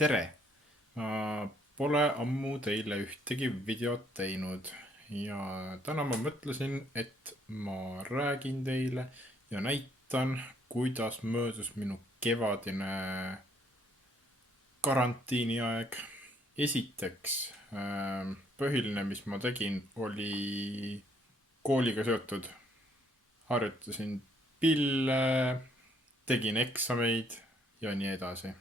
Tere! Ma pole ammu teile ühtegi videot teinud ja täna ma mõtlesin, et ma räägin teile ja näitan, kuidas möödus minu kevadine karantiiniaeg. Esiteks, põhiline, mis ma tegin, oli kooliga seotud. Harjutasin pille, tegin eksameid ja nii edasi.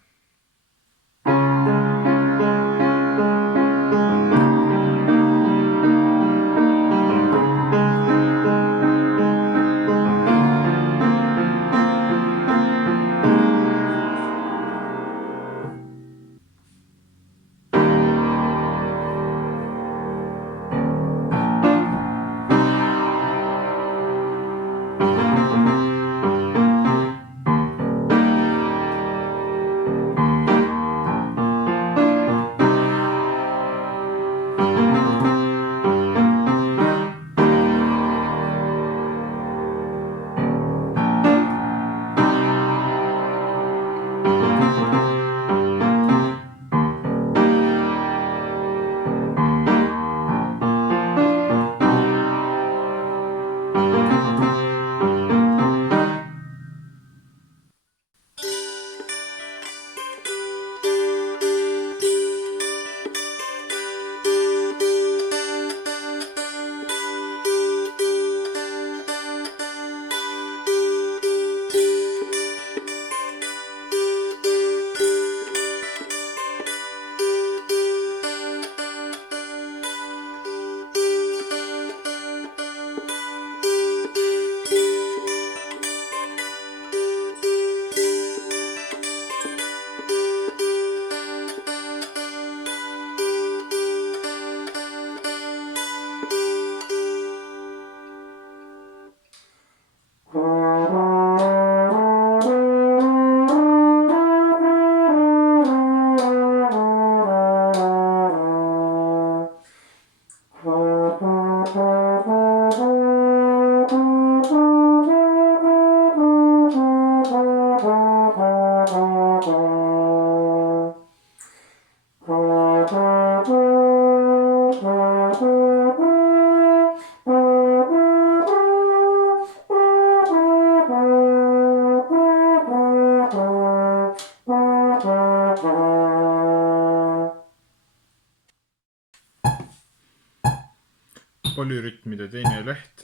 Polürütmide teine leht,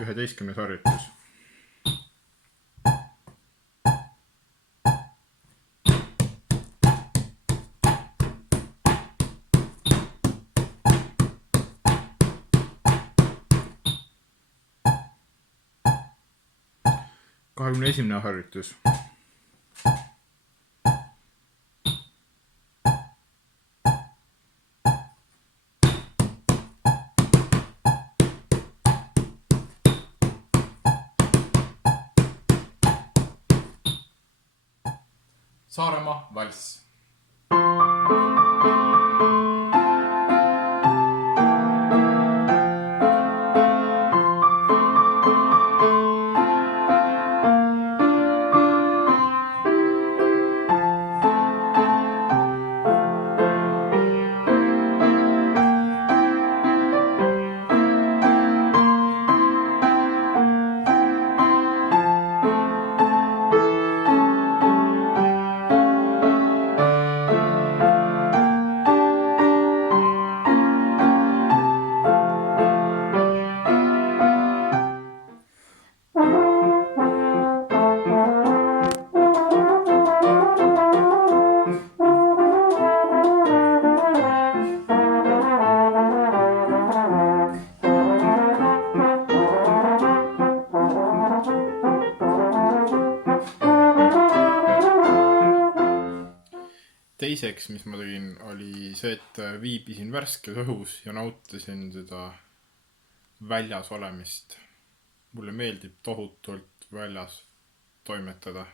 11. harjutus. Esimene harjutus. Saaremaa valss. Teiseks, mis ma tegin, oli see, et viibisin värskes õhus ja nautisin seda väljas olemist. Mulle meeldib tohutult väljas toimetada.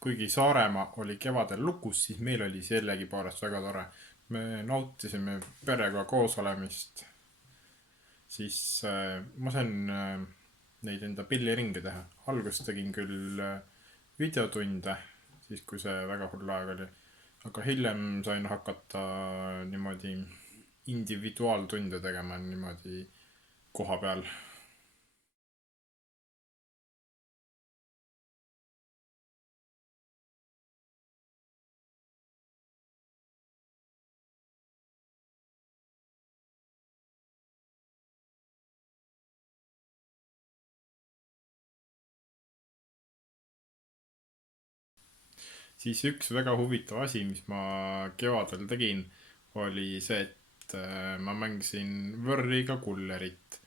Kuigi Saaremaa oli kevadel lukus, siis meil oli sellegipoolest väga tore. Me nautisime perega koos olemist. siis ma sain neid enda pilliringe teha. Alguses tegin küll videotunde, siis kui see väga hull aeg oli, aga hiljem sain hakata niimoodi individuaaltunde tegema niimoodi koha peal. Siis üks väga huvitav asi, mis ma kevadel tegin, oli see, et ma mängisin Võrriga kullerit.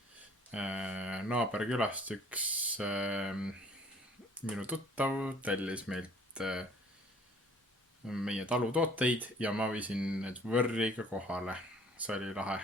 Naaberkülast üks minu tuttav tellis meilt meie talutooteid ja ma viisin need Võrriga kohale. See oli lahe.